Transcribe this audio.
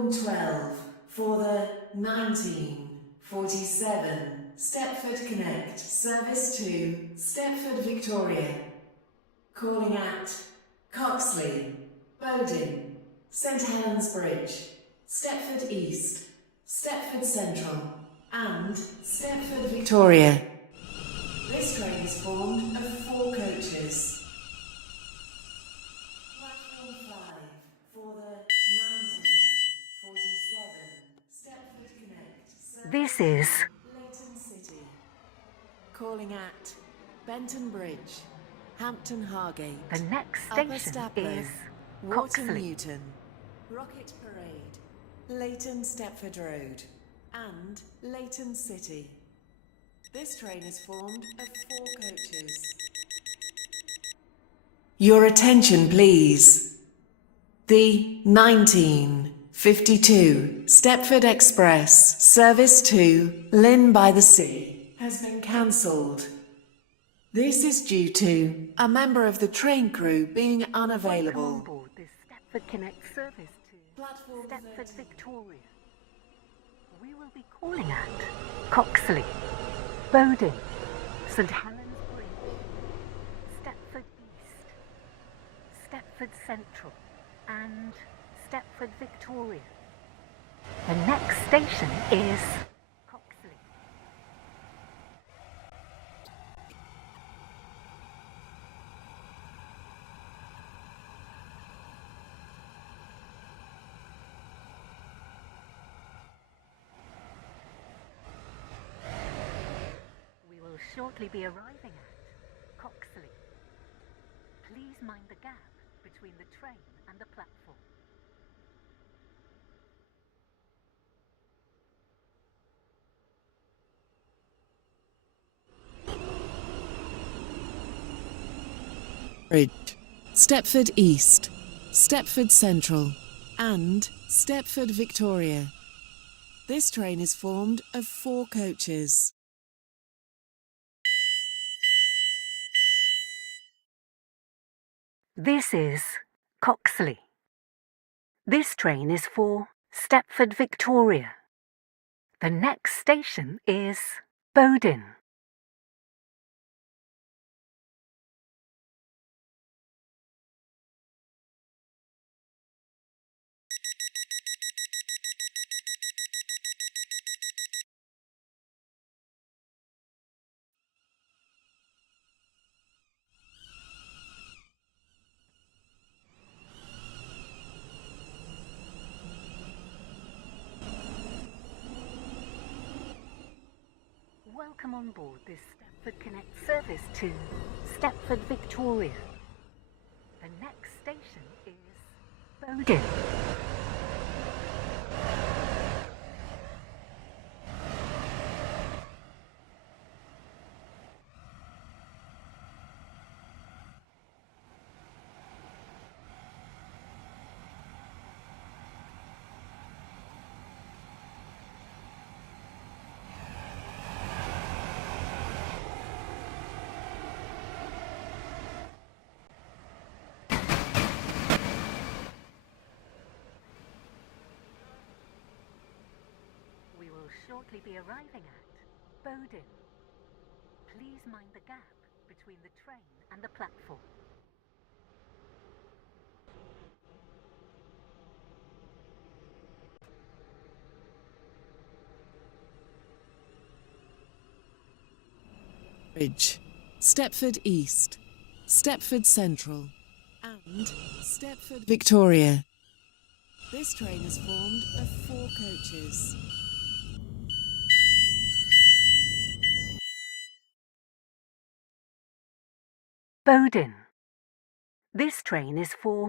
Platform 12 for the 1947 Stepford Connect service to Stepford Victoria. Calling at Coxley, Bodin, St Helens Bridge, Stepford East, Stepford Central and Stepford Victoria. This train is formed of 4 coaches. Platform 5 for the 1947 Stepford Connect service This is Leighton City. Calling at Benton Bridge, Hampton Hargate, the next Upper station Staplow, is Wharton Coxley. Newton, Rocket Parade, Leighton Stepford Road and Leighton City. This train is formed of 4 coaches. Your attention please. The 1952 Stepford Express service to Lynn by the Sea has been cancelled. This is due to a member of the train crew being unavailable. Welcome on board this Stepford Connect service to Platform Stepford 13. Victoria. We will be calling at Coxley, Bodin, St Helens Bridge, Stepford East, Stepford Central and Stepford Victoria. The next station is Coxley. We will shortly be arriving at Coxley. Please mind the gap between the train and the platform. Bridge, Stepford East, Stepford Central and Stepford Victoria. This train is formed of 4 coaches. This is Coxley. This train is for Stepford Victoria. The next station is Bodin. Welcome on board this Stepford Connect service to Stepford Victoria. The next station is Bodin. We will shortly be arriving at Bodin. Please mind the gap between the train and the platform. Bridge, Stepford East, Stepford Central and Stepford Victoria. This train is formed of 4 coaches. Bodin. This train is for